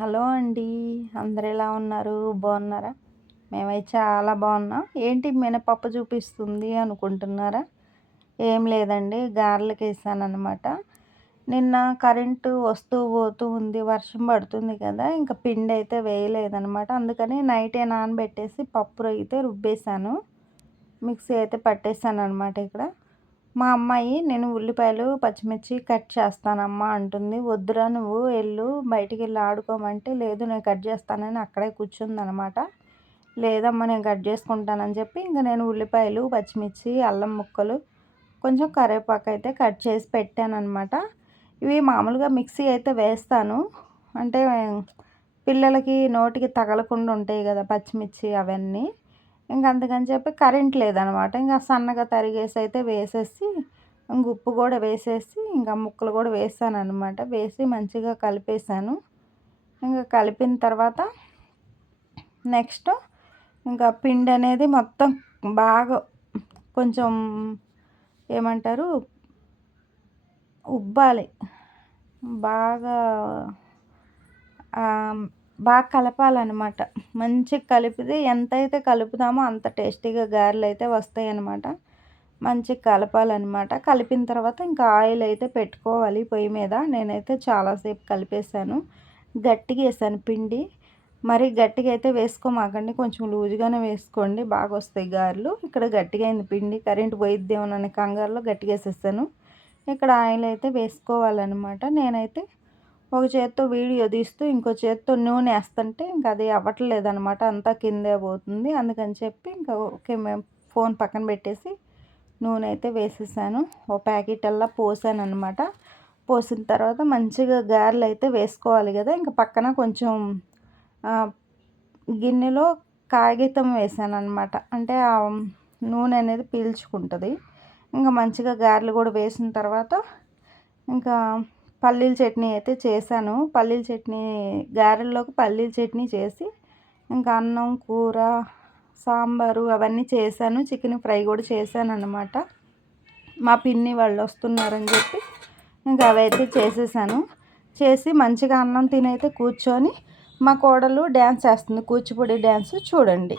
హలో అండి. అందరు ఎలా ఉన్నారు? బాగున్నారా? మేమైతే చాలా బాగున్నాం. ఏంటి మినపప్పు చూపిస్తుంది అనుకుంటున్నారా? ఏం లేదండి, గారెలకేసాననమాట. నిన్న కరెంటు వస్తూ పోతూ ఉంది, వర్షం పడుతుంది కదా, ఇంకా పిండి అయితే వేయలేదనమాట. అందుకని నైటే నానబెట్టేసి పప్పు అయితే రుబ్బేశాను, మిక్సీ అయితే పట్టేశాను అనమాట. ఇక్కడ మా అమ్మాయి నేను ఉల్లిపాయలు పచ్చిమిర్చి కట్ చేస్తానమ్మా అంటుంది. వద్దురా నువ్వు వెళ్ళు, బయటికి వెళ్ళి ఆడుకోమంటే లేదు నేను కట్ చేస్తానని అక్కడే కూర్చుందనమాట. లేదమ్మా నేను కట్ చేసుకుంటానని చెప్పి ఇంకా నేను ఉల్లిపాయలు పచ్చిమిర్చి అల్లం ముక్కలు కొంచెం కరివేపాకు అయితే కట్ చేసి పెట్టానమాట. ఇవి మామూలుగా మిక్సీ అయితే వేస్తాను, అంటే పిల్లలకి నోటికి తగలకుండా ఉంటాయి కదా పచ్చిమిర్చి అవన్నీ. ఇంక అందుకని చెప్పి కరెంట్ లేదనమాట. ఇంకా సన్నగా తరిగేసి అయితే వేసేసి ఇంక ఉప్పు కూడా వేసేసి ఇంకా ముక్కలు కూడా వేసానమాట. వేసి మంచిగా కలిపేసాను. ఇంకా కలిపిన తర్వాత నెక్స్ట్ ఇంకా పిండి అనేది మొత్తం బాగా కొంచెం ఏమంటారు ఉబ్బాలి, బాగా బాగా కలపాలన్నమాట. మంచిగా కలిపితే ఎంతైతే కలుపుతామో అంత టేస్టీగా గారెలు అయితే వస్తాయి అన్నమాట. మంచిగా కలపాలన్నమాట. కలిపిన తర్వాత ఇంకా ఆయిల్ అయితే పెట్టుకోవాలి పొయ్యి మీద. నేనైతే చాలాసేపు కలిపేసాను, గట్టిగా వేసాను పిండి. మరి గట్టిగా అయితే వేసుకోమాకండి, కొంచెం లూజుగానే వేసుకోండి, బాగా వస్తాయి గారెలు. ఇక్కడ గట్టిగా అయింది పిండి, కరెంట్ పోయిద్దేమోనని కంగారులో గట్టిగా వేసేసాను. ఇక్కడ ఆయిల్ అయితే వేసుకోవాలన్నమాట. నేనైతే ఒక చేత్తో వీడియో తీస్తూ ఇంకో చేత్తో నూనె వేస్తుంటే ఇంకా అది అవ్వట్లేదనమాట, అంతా కిందే పోతుంది. అందుకని చెప్పి ఇంకా ఓకే మేము ఫోన్ పక్కన పెట్టేసి నూనె అయితే వేసేసాను. ఓ ప్యాకెట్ అలా పోసాను అనమాట. పోసిన తర్వాత మంచిగా గారెలు అయితే వేసుకోవాలి కదా. ఇంకా పక్కన కొంచెం గిన్నెలో కాగితం వేసాను అనమాట, అంటే ఆ నూనె అనేది పీల్చుకుంటుంది. ఇంకా మంచిగా గారెలు కూడా వేసిన తర్వాత ఇంకా పల్లీల చట్నీ అయితే చేశాను. పల్లీల చట్నీ గారెల్లోకి పల్లీల చట్నీ చేసి ఇంకా అన్నం కూర సాంబారు అవన్నీ చేశాను. చికెన్ ఫ్రై కూడా చేశాను అనమాట. మా పిన్ని వాళ్ళు వస్తున్నారని చెప్పి ఇంకా అవైతే చేసేసాను. చేసి మంచిగా అన్నం తినైతే కూర్చొని మా కోడలు డ్యాన్స్ చేస్తుంది, కూచిపూడి డ్యాన్స్ చూడండి.